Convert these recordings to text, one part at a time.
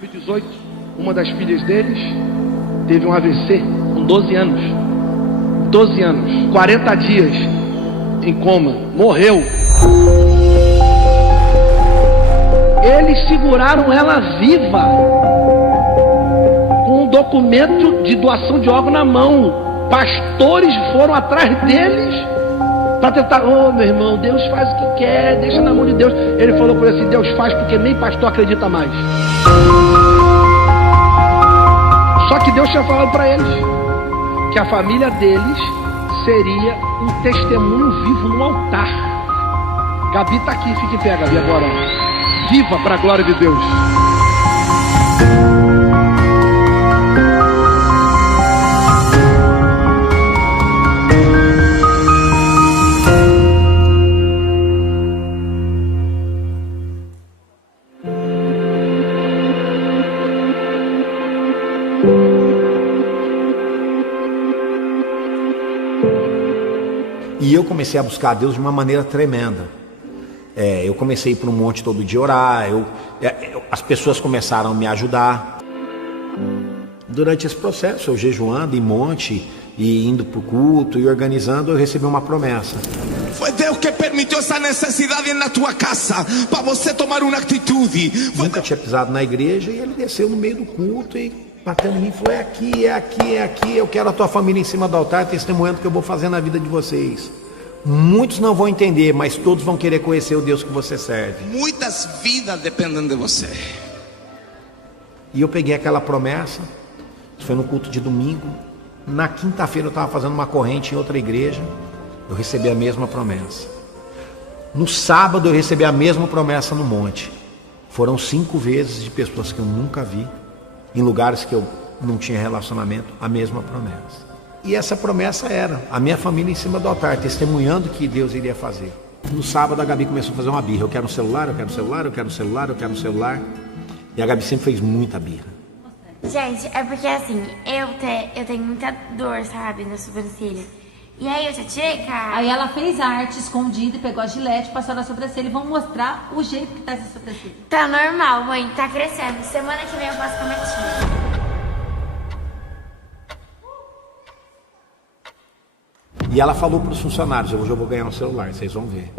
2018, uma das filhas deles teve um AVC com 12 anos. 12 anos, 40 dias em coma, morreu. Eles seguraram ela viva com um documento de doação de órgão na mão. Pastores foram atrás deles para tentar, meu irmão, Deus faz o que quer, deixa na mão de Deus. Ele falou por assim, Deus faz porque nem pastor acredita mais. Só que Deus tinha falado para eles que a família deles seria um testemunho vivo no altar. Gabi tá aqui, fica em pé, Gabi, agora. Viva para a glória de Deus. E eu comecei a buscar a Deus de uma maneira tremenda. Eu comecei a ir para um monte todo dia orar, as pessoas começaram a me ajudar. Durante esse processo, eu jejuando em monte, e indo para o culto, e organizando, eu recebi uma promessa. Foi Deus que permitiu essa necessidade na tua casa, para você tomar uma atitude. Nunca tinha pisado na igreja, e ele desceu no meio do culto, e batendo em mim, falou, é aqui, eu quero a tua família em cima do altar, testemunhando o que eu vou fazer na vida de vocês. Muitos não vão entender, mas todos vão querer conhecer o Deus que você serve. Muitas vidas dependem de você. E eu peguei aquela promessa, isso foi no culto de domingo. Na quinta-feira eu estava fazendo uma corrente em outra igreja, eu recebi a mesma promessa. No sábado eu recebi a mesma promessa no monte. Foram 5 vezes de pessoas que eu nunca vi, em lugares que eu não tinha relacionamento, a mesma promessa. E essa promessa era a minha família em cima do altar, testemunhando que Deus iria fazer. No sábado a Gabi começou a fazer uma birra. Eu quero um celular, eu quero um celular, eu quero um celular, eu quero um celular. E a Gabi sempre fez muita birra. Gente, é porque assim, eu tenho muita dor, sabe, na sobrancelha. E aí eu já tirei, cara. Aí ela fez arte escondida, pegou a gilete, passou na sobrancelha e vão mostrar o jeito que tá essa sobrancelha. Tá normal, mãe, tá crescendo. Semana que vem eu faço com a minha tia. E ela falou para os funcionários, hoje eu vou ganhar um celular, vocês vão ver.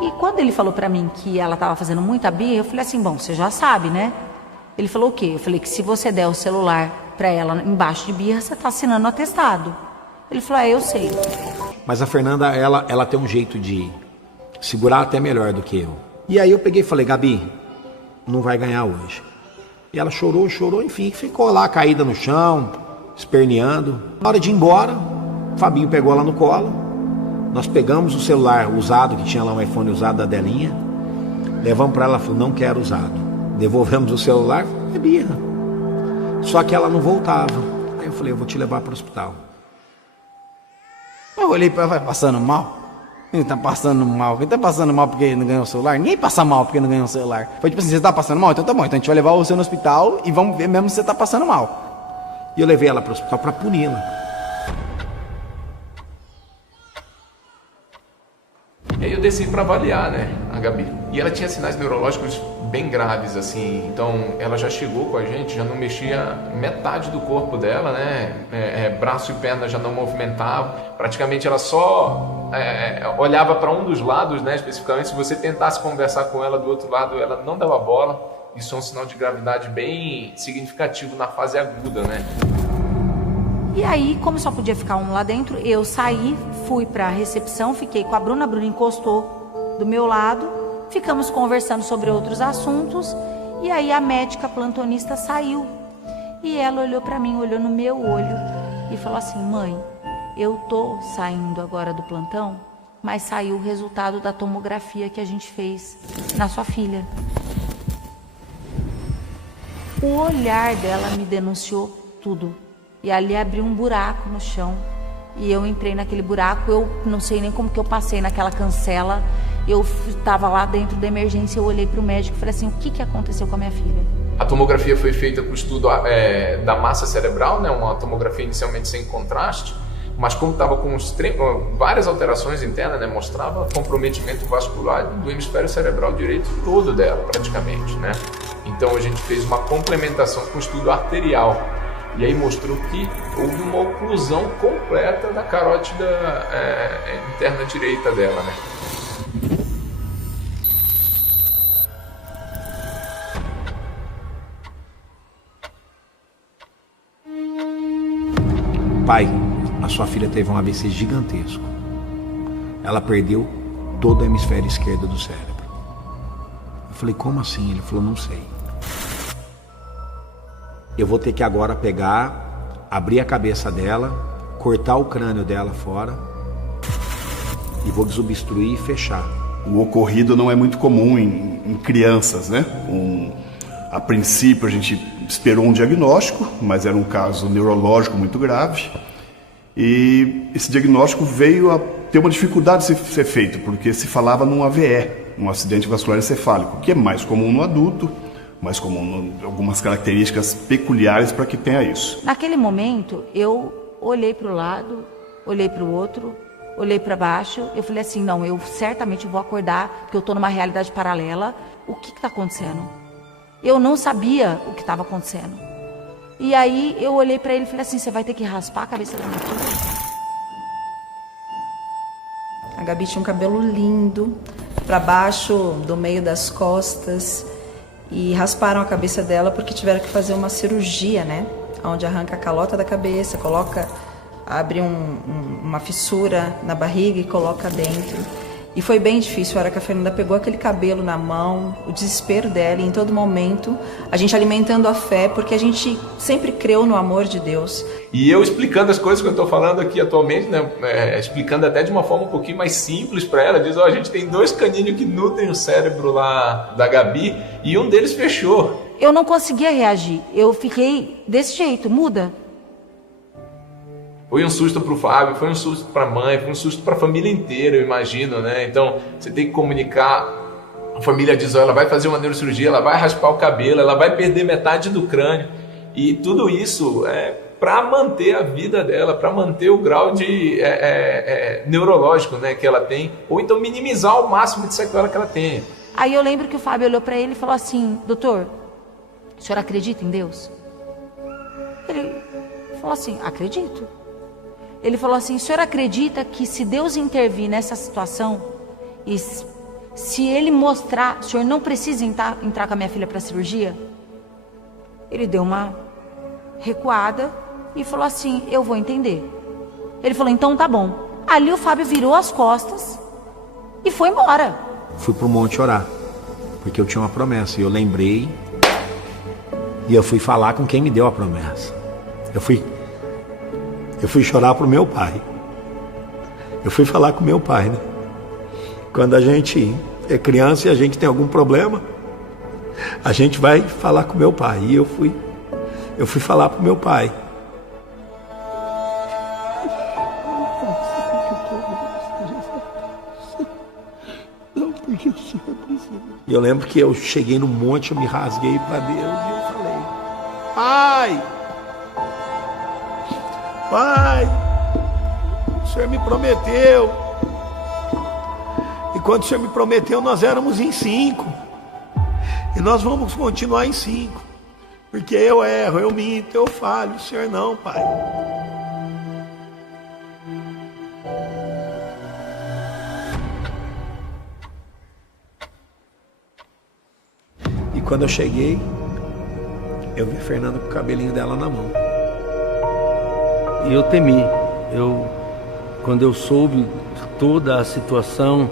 E quando ele falou pra mim que ela tava fazendo muita birra, eu falei assim, bom, você já sabe, né? Ele falou o quê? Eu falei que se você der o celular pra ela embaixo de birra, você tá assinando um atestado. Ele falou, eu sei. Mas a Fernanda, ela tem um jeito de segurar até melhor do que eu. E aí eu peguei e falei, Gabi, não vai ganhar hoje. E ela chorou, enfim, ficou lá caída no chão, esperneando. Na hora de ir embora, o Fabinho pegou ela no colo. Nós pegamos o celular usado, que tinha lá um iPhone usado da Delinha. Levamos para ela, ela falou, não quero usado. Devolvemos o celular, é birra. Só que ela não voltava. Aí eu falei, eu vou te levar para o hospital. Eu olhei para ela, vai passando mal? Ele tá passando mal. Quem tá passando mal porque não ganhou o celular? Ninguém passa mal porque não ganhou o celular. Foi tipo assim, você tá passando mal? Então tá bom, então a gente vai levar você no hospital e vamos ver mesmo se você tá passando mal. E eu levei ela para o hospital para puni-la. E aí eu desci para avaliar, né, a Gabi. E ela tinha sinais neurológicos bem graves, assim. Então ela já chegou com a gente, já não mexia metade do corpo dela, né? Braço e perna já não movimentavam. Praticamente ela só olhava para um dos lados, né? Especificamente, se você tentasse conversar com ela do outro lado, ela não dava bola. Isso é um sinal de gravidade bem significativo na fase aguda, né? E aí, como só podia ficar um lá dentro, eu saí, fui pra recepção, fiquei com a Bruna encostou do meu lado, ficamos conversando sobre outros assuntos, e aí a médica plantonista saiu. E ela olhou pra mim, olhou no meu olho e falou assim, mãe, eu tô saindo agora do plantão, mas saiu o resultado da tomografia que a gente fez na sua filha. O olhar dela me denunciou tudo. E ali abriu um buraco no chão. E eu entrei naquele buraco, eu não sei nem como que eu passei naquela cancela. Eu estava lá dentro da emergência, eu olhei para o médico e falei assim, o que aconteceu com a minha filha? A tomografia foi feita com o estudo da massa cerebral, né? Uma tomografia inicialmente sem contraste, mas como estava com várias alterações internas, né, mostrava comprometimento vascular do hemisfério cerebral direito todo dela, praticamente, né? Então a gente fez uma complementação com o estudo arterial, e aí mostrou que houve uma oclusão completa da carótida interna direita dela, né? Pai, a sua filha teve um AVC gigantesco. Ela perdeu todo o hemisfério esquerdo do cérebro. Eu falei, como assim? Ele falou, não sei. Eu vou ter que agora pegar, abrir a cabeça dela, cortar o crânio dela fora e vou desobstruir e fechar. O ocorrido não é muito comum em crianças, né? A princípio a gente esperou um diagnóstico, mas era um caso neurológico muito grave. E esse diagnóstico veio a ter uma dificuldade de ser feito, porque se falava num AVE, um acidente vascular encefálico, que é mais comum no adulto, mais comum algumas características peculiares para que tenha isso. Naquele momento, eu olhei para o lado, olhei para o outro, olhei para baixo, eu falei assim, não, eu certamente vou acordar, porque eu estou numa realidade paralela. O que está acontecendo? Eu não sabia o que estava acontecendo. E aí eu olhei para ele e falei assim, você vai ter que raspar a cabeça da minha filha. A Gabi tinha um cabelo lindo, para baixo do meio das costas, e rasparam a cabeça dela porque tiveram que fazer uma cirurgia, né? Onde arranca a calota da cabeça, abre uma fissura na barriga e coloca dentro. E foi bem difícil, a hora que a Fernanda pegou aquele cabelo na mão, o desespero dela, e em todo momento, a gente alimentando a fé, porque a gente sempre creu no amor de Deus. E eu explicando as coisas que eu estou falando aqui atualmente, né, explicando até de uma forma um pouquinho mais simples para ela, diz, a gente tem 2 caninhos que nutrem o cérebro lá da Gabi, e um deles fechou. Eu não conseguia reagir, eu fiquei desse jeito, muda. Foi um susto para o Fábio, foi um susto para a mãe, foi um susto para a família inteira, eu imagino, né? Então, você tem que comunicar. A família diz, ela vai fazer uma neurocirurgia, ela vai raspar o cabelo, ela vai perder metade do crânio. E tudo isso é para manter a vida dela, para manter o grau de neurológico, né, que ela tem, ou então minimizar ao máximo de sequela que ela tenha. Aí eu lembro que o Fábio olhou para ele e falou assim, doutor, o senhor acredita em Deus? Ele falou assim, acredito. Ele falou assim, o senhor acredita que se Deus intervir nessa situação, e se ele mostrar, o senhor não precisa entrar com a minha filha para a cirurgia? Ele deu uma recuada e falou assim, eu vou entender. Ele falou, então tá bom. Ali o Fábio virou as costas e foi embora. Fui pro monte orar, porque eu tinha uma promessa, e eu lembrei, e eu fui falar com quem me deu a promessa. Eu fui chorar pro meu pai. Eu fui falar com meu pai, né? Quando a gente é criança e a gente tem algum problema, a gente vai falar com meu pai. E eu fui falar pro meu pai. E eu lembro que eu cheguei no monte, eu me rasguei para Deus e eu falei, Pai, o Senhor me prometeu. E quando o Senhor me prometeu, nós éramos em 5. E nós vamos continuar em 5. Porque eu erro, eu minto, eu falho. O Senhor não, Pai. E quando eu cheguei, eu vi a Fernanda com o cabelinho dela na mão. E eu temi. Quando eu soube toda a situação,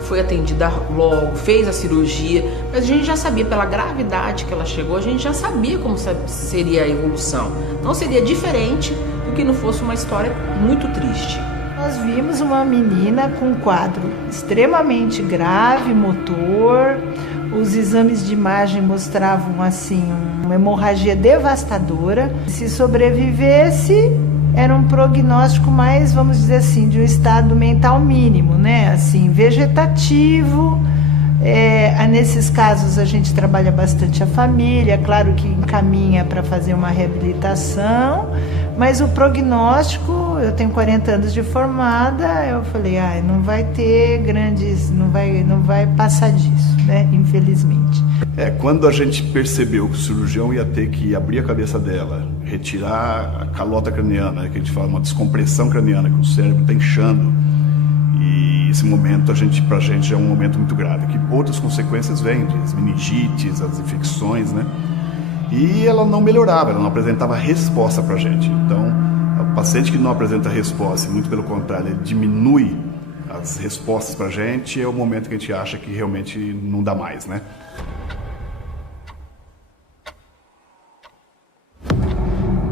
foi atendida logo, fez a cirurgia, mas a gente já sabia, pela gravidade que ela chegou, a gente já sabia como seria a evolução. Não seria diferente do que não fosse uma história muito triste. Nós vimos uma menina com um quadro extremamente grave, motor. Os exames de imagem mostravam assim uma hemorragia devastadora. Se sobrevivesse, era um prognóstico mais, vamos dizer assim, de um estado mental mínimo, né? Assim, vegetativo. Nesses casos a gente trabalha bastante a família, claro que encaminha para fazer uma reabilitação, mas o prognóstico eu tenho 40 anos de formada, eu falei, não vai ter grandes, não vai passar disso, né? Infelizmente. Quando a gente percebeu que o cirurgião ia ter que abrir a cabeça dela, retirar a calota craniana, que a gente fala, uma descompressão craniana, que o cérebro está inchando, e esse momento, pra gente, já é um momento muito grave, que outras consequências vêm, as meningites, as infecções, né? E ela não melhorava, ela não apresentava resposta pra gente. Então, o paciente que não apresenta resposta, muito pelo contrário, ele diminui as respostas pra gente, é o momento que a gente acha que realmente não dá mais, né?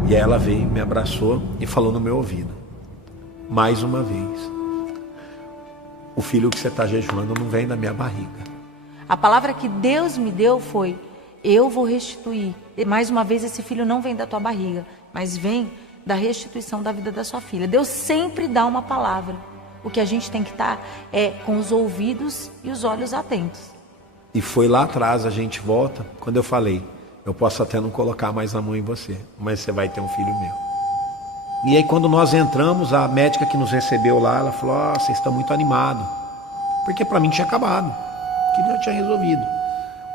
E aí ela veio, me abraçou e falou no meu ouvido, mais uma vez, o filho que você está jejuando não vem da minha barriga. A palavra que Deus me deu foi, eu vou restituir. E mais uma vez, esse filho não vem da tua barriga, mas vem da restituição da vida da sua filha. Deus sempre dá uma palavra. O que a gente tem que estar com os ouvidos e os olhos atentos. E foi lá atrás, a gente volta, quando eu falei, eu posso até não colocar mais a mão em você, mas você vai ter um filho meu. E aí quando nós entramos, a médica que nos recebeu lá, ela falou, vocês estão muito animados. Porque para mim tinha acabado, que já tinha resolvido.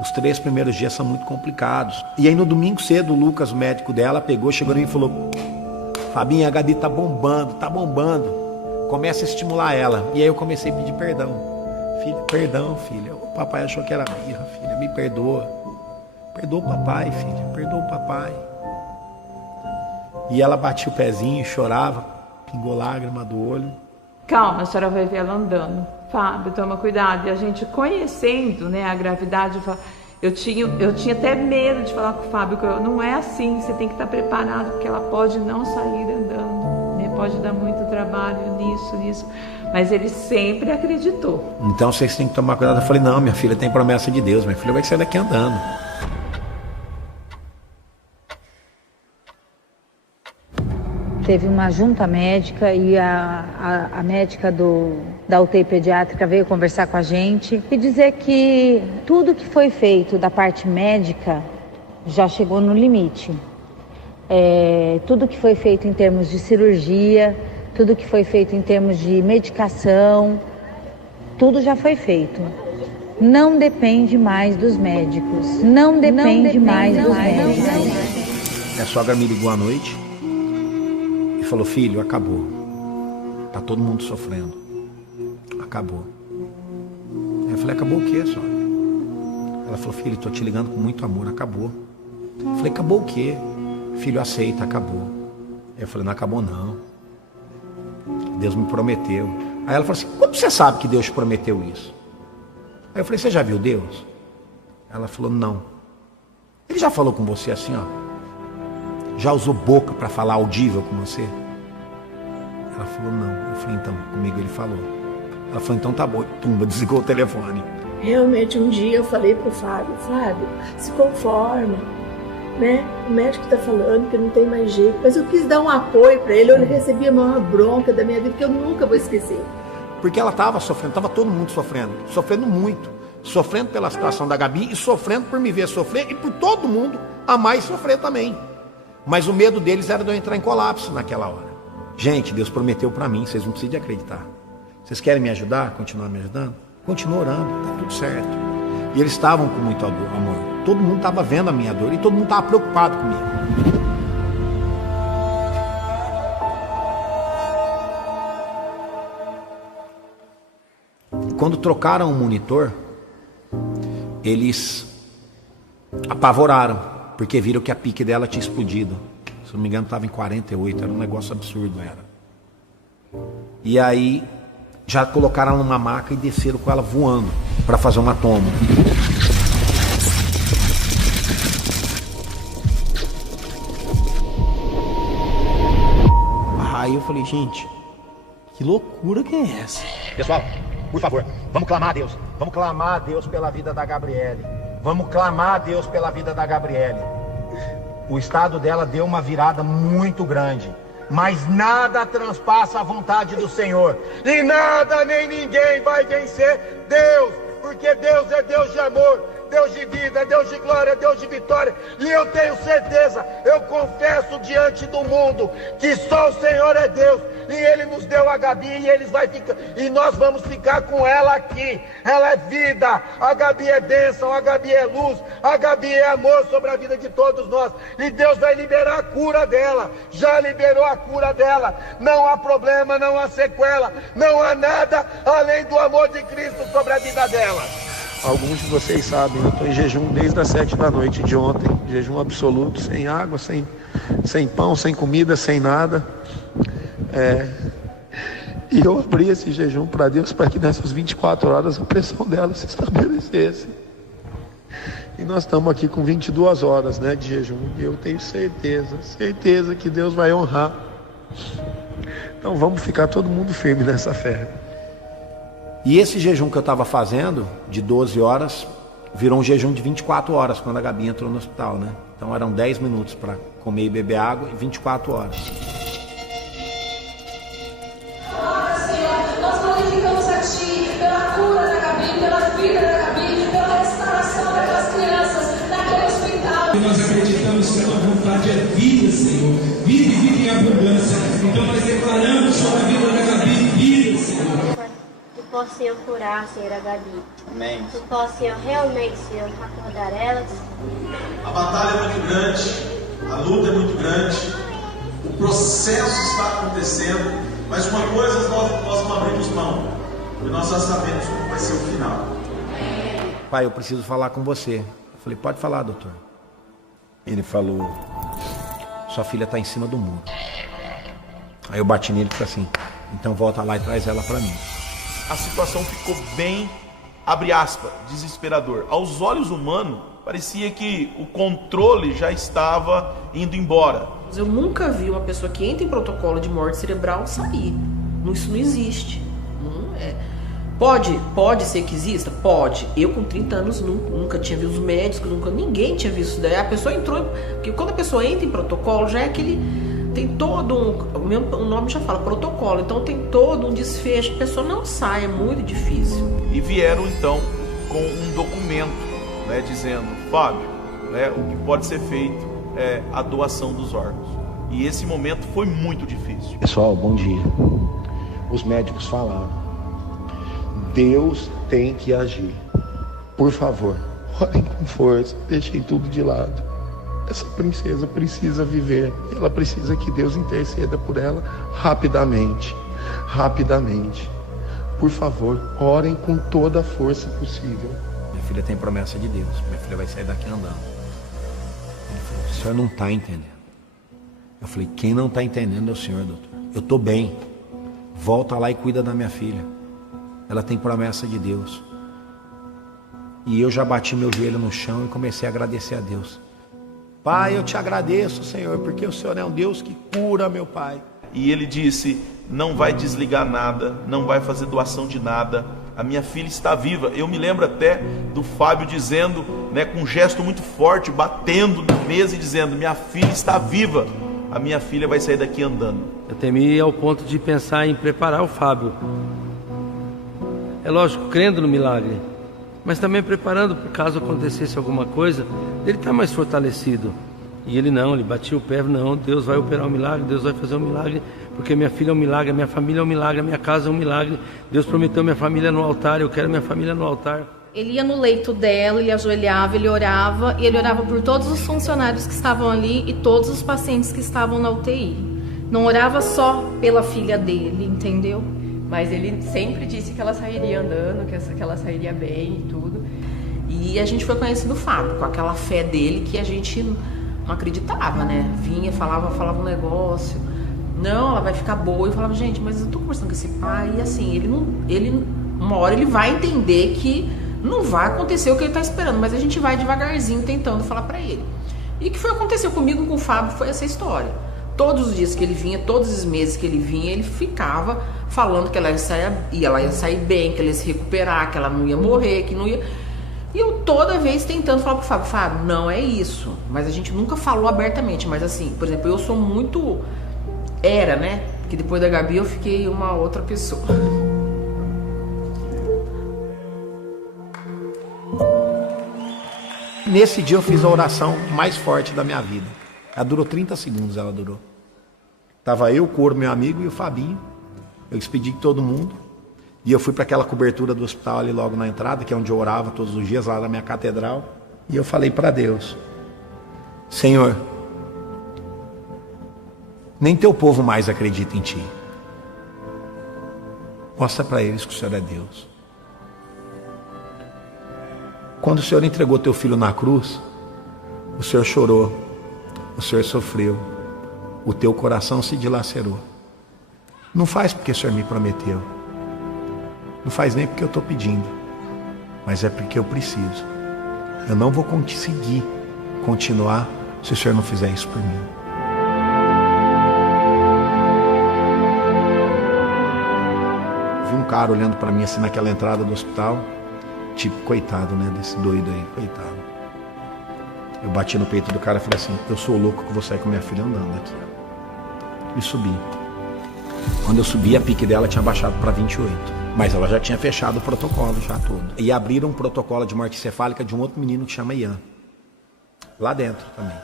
Os 3 primeiros dias são muito complicados. E aí no domingo cedo, o Lucas, o médico dela, chegou em mim e falou, Fabinha, a Gabi tá bombando. Começa a estimular ela. E aí eu comecei a pedir perdão. Perdão, filha. O papai achou que era birra, filha. Me perdoa. Perdoa o papai, filha. Perdoa o papai. E ela batia o pezinho e chorava. Pingou lágrima do olho. Calma, a senhora vai ver ela andando. Fábio, toma cuidado. E a gente conhecendo, né, a gravidade, eu tinha até medo de falar com o Fábio, que não é assim, você tem que estar preparado, porque ela pode não sair andando, né? Pode dar muito trabalho nisso. Mas ele sempre acreditou. Então vocês têm que tomar cuidado. Eu falei, não, minha filha tem promessa de Deus, minha filha vai sair daqui andando. Teve uma junta médica e a médica da UTI pediátrica veio conversar com a gente e dizer que tudo que foi feito da parte médica já chegou no limite. Tudo que foi feito em termos de cirurgia, tudo que foi feito em termos de medicação, tudo já foi feito. Não depende mais dos médicos. Não depende mais dos médicos. Minha sogra me ligou à noite e falou, filho, acabou. Tá todo mundo sofrendo. Acabou. Eu falei, acabou o quê, sogra? Ela falou, filho, tô te ligando com muito amor, acabou. Eu falei, acabou o quê? Filho, aceita, acabou. Eu falei, não acabou não. Deus me prometeu. Aí ela falou assim, como você sabe que Deus te prometeu isso? Aí eu falei, você já viu Deus? Ela falou, não. Ele já falou com você assim, ó? Já usou boca para falar audível com você? Ela falou, não. Eu falei, então, comigo ele falou. Ela falou, então tá bom. Tumba, desligou o telefone. Realmente, um dia eu falei pro Fábio, se conforma, né? O médico tá falando que não tem mais jeito. Mas eu quis dar um apoio para ele, eu recebi a maior bronca da minha vida, que eu nunca vou esquecer. Porque ela tava sofrendo, tava todo mundo sofrendo muito. Sofrendo pela situação da Gabi e sofrendo por me ver sofrer e por todo mundo a mais sofrer também. Mas o medo deles era de eu entrar em colapso naquela hora. Gente, Deus prometeu para mim, vocês não precisam de acreditar. Vocês querem me ajudar? Continuar me ajudando? Continua orando, tá tudo certo. E eles estavam com muito amor. Todo mundo estava vendo a minha dor e todo mundo estava preocupado comigo. Quando trocaram o monitor, eles apavoraram. Porque viram que a pique dela tinha explodido. Se não me engano estava em 48, era um negócio absurdo, era. E aí já colocaram ela numa maca e desceram com ela voando para fazer uma toma. Aí eu falei, gente, que loucura que é essa? Pessoal, por favor, vamos clamar a Deus. Vamos clamar a Deus pela vida da Gabriele. Vamos clamar a Deus pela vida da Gabriele. O estado dela deu uma virada muito grande. Mas nada transpassa a vontade do Senhor. E nada nem ninguém vai vencer Deus. Porque Deus é Deus de amor. Deus de vida, Deus de glória, Deus de vitória. E eu tenho certeza, eu confesso diante do mundo que só o Senhor é Deus. E Ele nos deu a Gabi e nós vamos ficar com ela aqui. Ela é vida, a Gabi é bênção, a Gabi é luz, a Gabi é amor sobre a vida de todos nós. E Deus vai liberar a cura dela, já liberou a cura dela. Não há problema, não há sequela, não há nada além do amor de Cristo sobre a vida dela. Alguns de vocês sabem, eu estou em jejum desde as 7 da noite de ontem. Jejum absoluto, sem água, sem pão, sem comida, sem nada. E eu abri esse jejum para Deus para que nessas 24 horas a pressão dela se estabelecesse. E nós estamos aqui com 22 horas, né, de jejum. E eu tenho certeza que Deus vai honrar. Então vamos ficar todo mundo firme nessa fé. E esse jejum que eu estava fazendo, de 12 horas, virou um jejum de 24 horas, quando a Gabi entrou no hospital, né? Então eram 10 minutos para comer e beber água e 24 horas. Senhor, nós glorificamos a Ti pela cura da Gabi, pela vida da Gabi, pela restauração daquelas crianças, naquele hospital. E nós acreditamos que a Tua vontade é vida, Senhor. Vida e vida em abundância. Então nós declaramos sobre a vida da Gabi vida, Senhor. Tu possa, Senhor, curar, Senhor, a Gabi. Amém. Tu possa, Senhor, realmente, Senhor, acordar elas. A batalha é muito grande, a luta é muito grande, o processo está acontecendo, mas uma coisa nós não abrimos mão, e nós já sabemos como vai ser o final. Pai, eu preciso falar com você. Eu falei, pode falar, doutor. Ele falou, sua filha está em cima do muro. Aí eu bati nele e falei assim, então volta lá e traz ela para mim. A situação ficou bem, abre aspas, desesperador. Aos olhos humanos, parecia que o controle já estava indo embora. Eu nunca vi uma pessoa que entra em protocolo de morte cerebral sair. Isso não existe. Pode ser que exista? Pode. Eu com 30 anos nunca tinha visto os médicos, ninguém tinha visto isso daí. A pessoa entrou, porque quando a pessoa entra em protocolo, já é aquele... Tem todo o nome já fala, protocolo. Então tem todo um desfecho. A pessoa não sai, é muito difícil. E vieram então com um documento, né, dizendo, Fábio, né, o que pode ser feito é a doação dos órgãos. E esse momento foi muito difícil. Pessoal, bom dia. Os médicos falaram, Deus tem que agir. Por favor, orem com força, deixem tudo de lado. Essa princesa precisa viver. Ela precisa que Deus interceda por ela rapidamente. Por favor, orem com toda a força possível. Minha filha tem promessa de Deus. Minha filha vai sair daqui andando. Ele falou, o senhor não está entendendo. Eu falei, quem não está entendendo é o senhor, doutor. Eu estou bem. Volta lá e cuida da minha filha. Ela tem promessa de Deus. E eu já bati meu joelho no chão e comecei a agradecer a Deus. Pai, eu te agradeço, Senhor, porque o Senhor é um Deus que cura, meu Pai. E ele disse, não vai desligar nada, não vai fazer doação de nada, a minha filha está viva. Eu me lembro até do Fábio dizendo, né, com um gesto muito forte, batendo na mesa e dizendo, minha filha está viva, a minha filha vai sair daqui andando. Eu temi ao ponto de pensar em preparar o Fábio. É lógico, crendo no milagre, mas também preparando por caso acontecesse alguma coisa, ele está mais fortalecido. E ele não, ele batia o pé, não, Deus vai operar um milagre, Deus vai fazer um milagre, porque minha filha é um milagre, minha família é um milagre, a minha casa é um milagre, Deus prometeu minha família no altar, eu quero minha família no altar. Ele ia no leito dela, ele ajoelhava, ele orava, e ele orava por todos os funcionários que estavam ali e todos os pacientes que estavam na UTI. Não orava só pela filha dele, entendeu? Mas ele sempre disse que ela sairia andando, que ela sairia bem e tudo. E a gente foi conhecendo o Fábio, com aquela fé dele que a gente não acreditava, né? Vinha, falava um negócio. Não, ela vai ficar boa. Eu falava, gente, mas eu tô conversando com esse pai. E assim, uma hora ele vai entender que não vai acontecer o que ele tá esperando. Mas a gente vai devagarzinho tentando falar pra ele. E o que aconteceu comigo com o Fábio foi essa história. Todos os dias que ele vinha, todos os meses que ele vinha, ele ficava falando que ela ia sair bem, que ela ia se recuperar, que ela não ia morrer, que não ia... E eu toda vez tentando falar pro Fábio, Fábio, não é isso. Mas a gente nunca falou abertamente, mas assim, por exemplo, eu sou muito... Era, né? Porque depois da Gabi eu fiquei uma outra pessoa. nesse dia eu fiz a oração mais forte da minha vida. Ela durou 30 segundos, ela durou. Tava eu, o Coro, meu amigo, e o Fabinho. Eu despedi de todo mundo. E eu fui para aquela cobertura do hospital ali logo na entrada, que é onde eu orava todos os dias, lá na minha catedral. E eu falei para Deus: Senhor, nem teu povo mais acredita em Ti. Mostra para eles que o Senhor é Deus. Quando o Senhor entregou teu filho na cruz, o Senhor chorou, o Senhor sofreu, o teu coração se dilacerou. Não faz porque o Senhor me prometeu, não faz nem porque eu estou pedindo, mas é porque eu preciso. Eu não vou conseguir continuar se o Senhor não fizer isso por mim. Vi um cara olhando para mim assim naquela entrada do hospital, tipo, coitado, né, desse doido aí, coitado. Eu bati no peito do cara e falei assim: eu sou louco que vou sair com minha filha andando aqui. E subi. Quando eu subi, a pique dela tinha baixado para 28. Mas ela já tinha fechado o protocolo já todo. E abriram um protocolo de morte encefálica de um outro menino que chama Ian. Lá dentro também.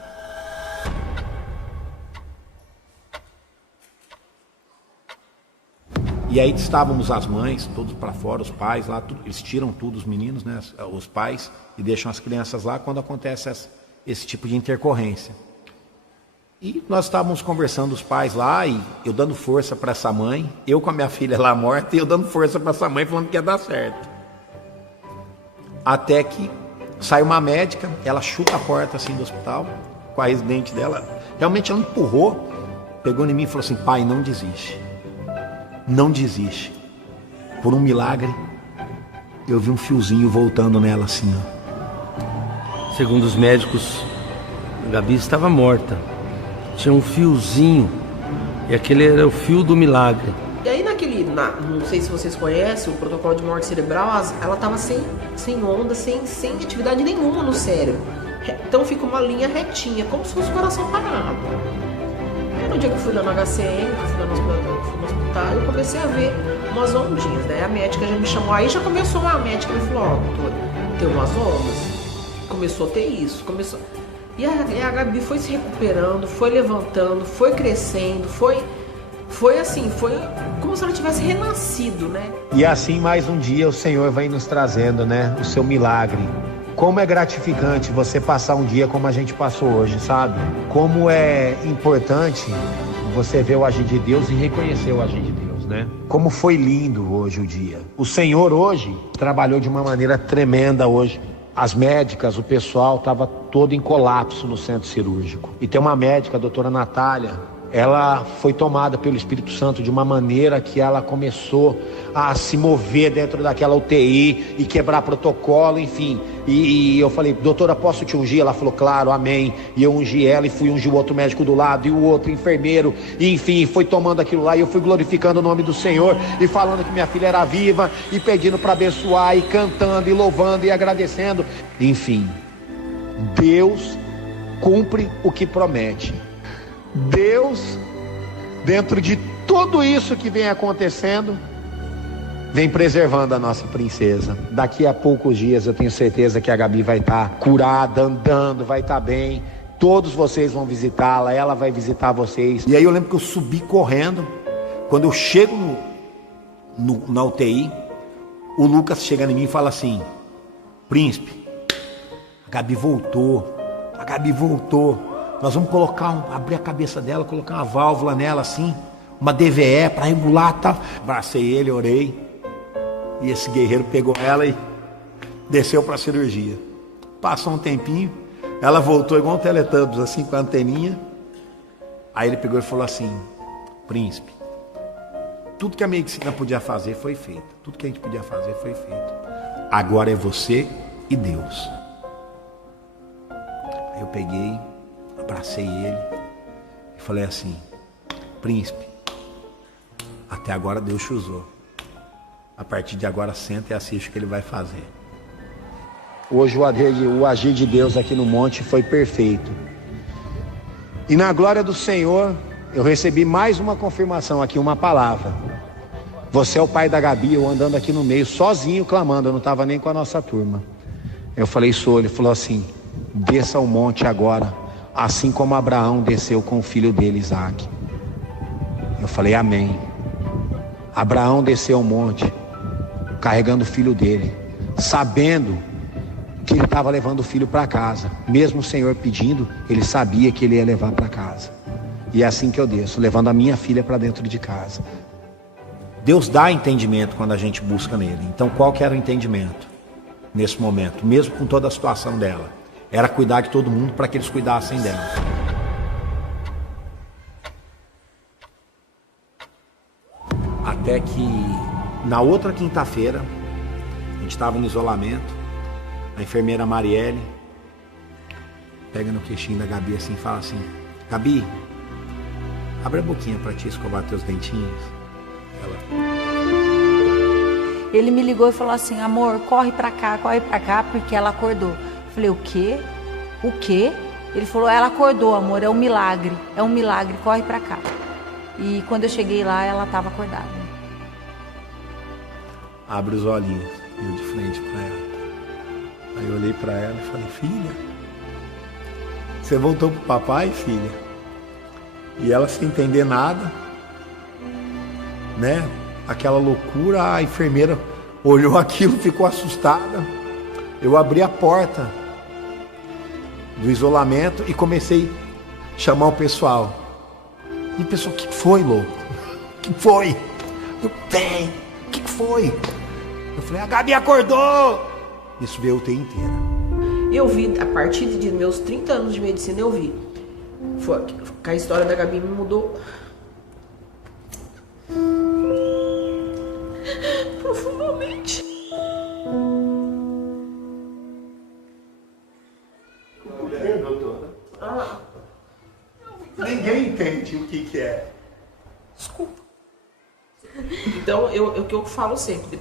E aí estávamos as mães, todos para fora, os pais lá, tudo, eles tiram tudo, os meninos, né, os pais, e deixam as crianças lá quando acontece esse tipo de intercorrência. E nós estávamos conversando, os pais lá, e eu dando força para essa mãe, eu com a minha filha lá morta, e eu dando força para essa mãe, falando que ia dar certo. Até que sai uma médica, ela chuta a porta assim do hospital, com a residente dela, realmente ela empurrou, pegou em mim e falou assim: pai, não desiste. Não desiste. Por um milagre, eu vi um fiozinho voltando nela assim, ó. Segundo os médicos, a Gabi estava morta. Tinha um fiozinho, e aquele era o fio do milagre. E aí não sei se vocês conhecem, o protocolo de morte cerebral, ela estava sem onda, sem atividade nenhuma no cérebro. Então fica uma linha retinha, como se fosse o coração parado. No dia que eu fui lá no HCM, que eu fui lá no hospital, eu comecei a ver umas ondinhas, né? A médica já me chamou, aí já começou a médica me falou: ó, doutora, tem umas ondas. Começou a ter isso, começou. E a Gabi foi se recuperando, foi levantando, foi crescendo, foi assim, foi como se ela tivesse renascido, né? E assim mais um dia o Senhor vai nos trazendo, né, o seu milagre. Como é gratificante você passar um dia como a gente passou hoje, sabe? Como é importante você ver o agir de Deus e reconhecer o agir de Deus, né? Como foi lindo hoje o dia. O Senhor hoje trabalhou de uma maneira tremenda hoje. As médicas, o pessoal estava todo em colapso no centro cirúrgico. E tem uma médica, a doutora Natália, ela foi tomada pelo Espírito Santo de uma maneira que ela começou a se mover dentro daquela UTI e quebrar protocolo, enfim. E eu falei: doutora, posso te ungir? Ela falou: claro, amém. E eu ungi ela e fui ungir o outro médico do lado e o outro enfermeiro. E enfim, foi tomando aquilo lá e eu fui glorificando o nome do Senhor e falando que minha filha era viva e pedindo para abençoar e cantando e louvando e agradecendo. Enfim, Deus cumpre o que promete. Deus, dentro de tudo isso que vem acontecendo, vem preservando a nossa princesa. Daqui a poucos dias eu tenho certeza que a Gabi vai estar curada, andando, vai estar bem. Todos vocês vão visitá-la, ela vai visitar vocês. E aí eu lembro que eu subi correndo. Quando eu chego na UTI, o Lucas chega em mim e fala assim: príncipe, a Gabi voltou. A Gabi voltou. Nós vamos abrir a cabeça dela, colocar uma válvula nela assim, uma DVE para regular e tal. Abracei ele, orei. E esse guerreiro pegou ela e desceu para a cirurgia. Passou um tempinho, ela voltou igual um Teletubbies, assim, com a anteninha. Aí ele pegou e falou assim: príncipe, tudo que a medicina podia fazer foi feito. Tudo que a gente podia fazer foi feito. Agora é você e Deus. Aí eu peguei, abracei ele e falei assim: príncipe, até agora Deus te usou. A partir de agora senta e assiste o que ele vai fazer. Hoje o agir de Deus aqui no monte foi perfeito. E na glória do Senhor eu recebi mais uma confirmação aqui, uma palavra. Você é o pai da Gabi, eu andando aqui no meio sozinho clamando, eu não estava nem com a nossa turma. Eu falei: sou. Ele falou assim: desça ao monte agora, assim como Abraão desceu com o filho dele, Isaque. Eu falei, amém. Abraão desceu ao monte, carregando o filho dele, sabendo que ele estava levando o filho para casa. Mesmo o Senhor pedindo, ele sabia que ele ia levar para casa. E é assim que eu desço, levando a minha filha para dentro de casa. Deus dá entendimento quando a gente busca nele. Então qual que era o entendimento nesse momento? Mesmo com toda a situação dela, era cuidar de todo mundo para que eles cuidassem dela. Até que na outra quinta-feira, a gente estava no isolamento, a enfermeira Marielle pega no queixinho da Gabi assim e fala assim, Gabi, abre a boquinha para te escovar teus dentinhos. Ele me ligou e falou assim, amor, corre pra cá, porque ela acordou. Eu falei, o quê? O quê? Ele falou, ela acordou, amor, é um milagre, corre pra cá. E quando eu cheguei lá, ela estava acordada. Abre os olhinhos, eu de frente pra ela. Aí eu olhei pra ela e falei, filha, você voltou pro papai, filha? E ela sem entender nada, né? Aquela loucura, a enfermeira olhou aquilo, ficou assustada. Eu abri a porta do isolamento e comecei a chamar o pessoal. E o pessoal, o que foi, louco? O que foi? Eu, bem, o que foi? Eu falei, a Gabi acordou! Isso veio o UTI inteira. Eu vi, a partir de meus 30 anos de medicina, eu vi. Foi que a história da Gabi me mudou profundamente. Doutora? Ninguém entende o que é. Desculpa. Então, o que eu falo sempre,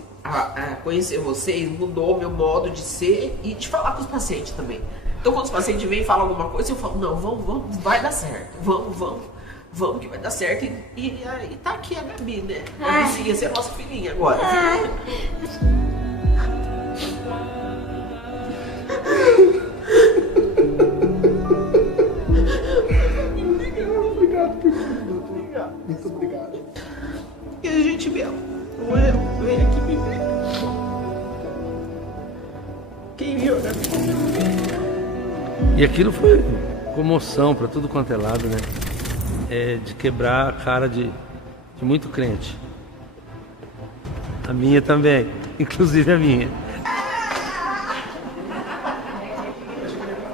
conhecer vocês mudou meu modo de ser e de falar com os pacientes também. Então, quando os pacientes vêm e falam alguma coisa, eu falo, não, vamos, vai dar certo, vamos que vai dar certo. E tá aqui a Gabi, né? A vizinha, essa é a nossa filhinha agora. Muito obrigado. E a gente vem aqui me ver. Quem viu, né? E aquilo foi comoção para tudo quanto é lado, né? De quebrar a cara de muito crente. A minha também, inclusive a minha.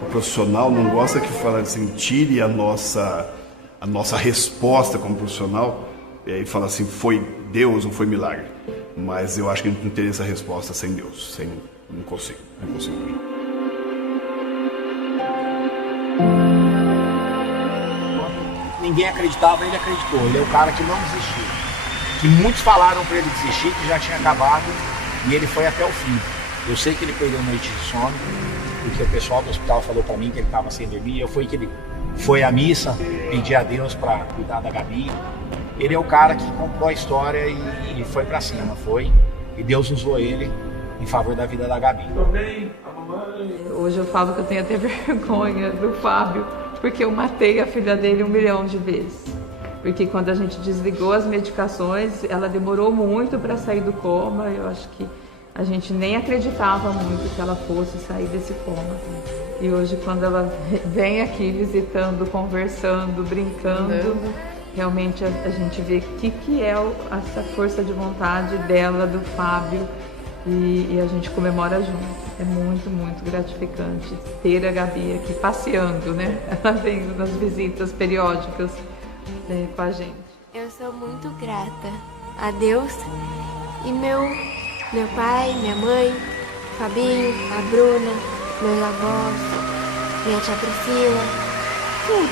O profissional não gosta que fala assim, tire a nossa resposta como profissional e fala assim, foi Deus ou foi milagre. Mas eu acho que a gente não teria essa resposta sem Deus. Não consigo. Ninguém acreditava, ele acreditou. Ele é o cara que não desistiu. Que muitos falaram para ele desistir, que já tinha acabado, e ele foi até o fim. Eu sei que ele perdeu noite de sono, porque o pessoal do hospital falou para mim que ele estava sem dormir. Eu fui que ele foi à missa, pedir a Deus para cuidar da Gabi. Ele é o cara que comprou a história e foi para cima, foi. E Deus usou ele em favor da vida da Gabi. Também a mamãe. Hoje eu falo que eu tenho até vergonha do Fábio, porque eu matei a filha dele 1 milhão de vezes. Porque quando a gente desligou as medicações, ela demorou muito para sair do coma. Eu acho que a gente nem acreditava muito que ela fosse sair desse coma. E hoje, quando ela vem aqui visitando, conversando, brincando, realmente a gente vê o que é essa força de vontade dela, do Fábio, e a gente comemora junto. É muito, muito gratificante ter a Gabi aqui passeando, né? Ela vem nas visitas periódicas com a gente. Eu sou muito grata a Deus e meu pai, minha mãe, Fabinho, a Bruna, meus avós, minha tia Priscila, tudo.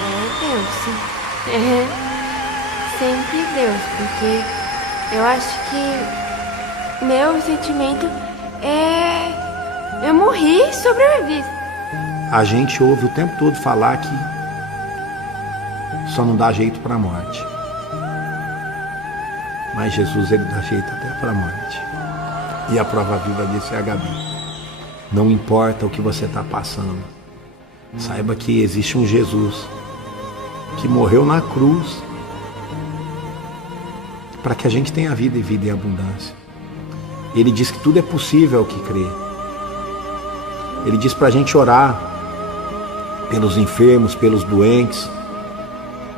É Deus, sim. Sempre Deus, porque eu acho que meu sentimento eu morri e sobrevivi. A gente ouve o tempo todo falar que só não dá jeito para a morte. Mas Jesus, ele dá jeito até para a morte. E a prova viva disso é a Gabi. Não importa o que você está passando. Saiba que existe um Jesus que morreu na cruz para que a gente tenha vida e vida em abundância. Ele diz que tudo é possível ao que crê. Ele diz para a gente orar pelos enfermos, pelos doentes.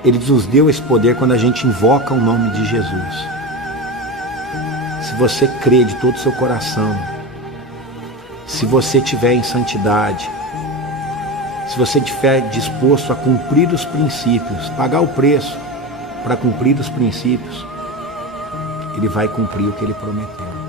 Ele nos deu esse poder quando a gente invoca o nome de Jesus. Se você crê de todo o seu coração, se você estiver em santidade, se você estiver disposto a cumprir os princípios, pagar o preço para cumprir os princípios, Ele vai cumprir o que Ele prometeu.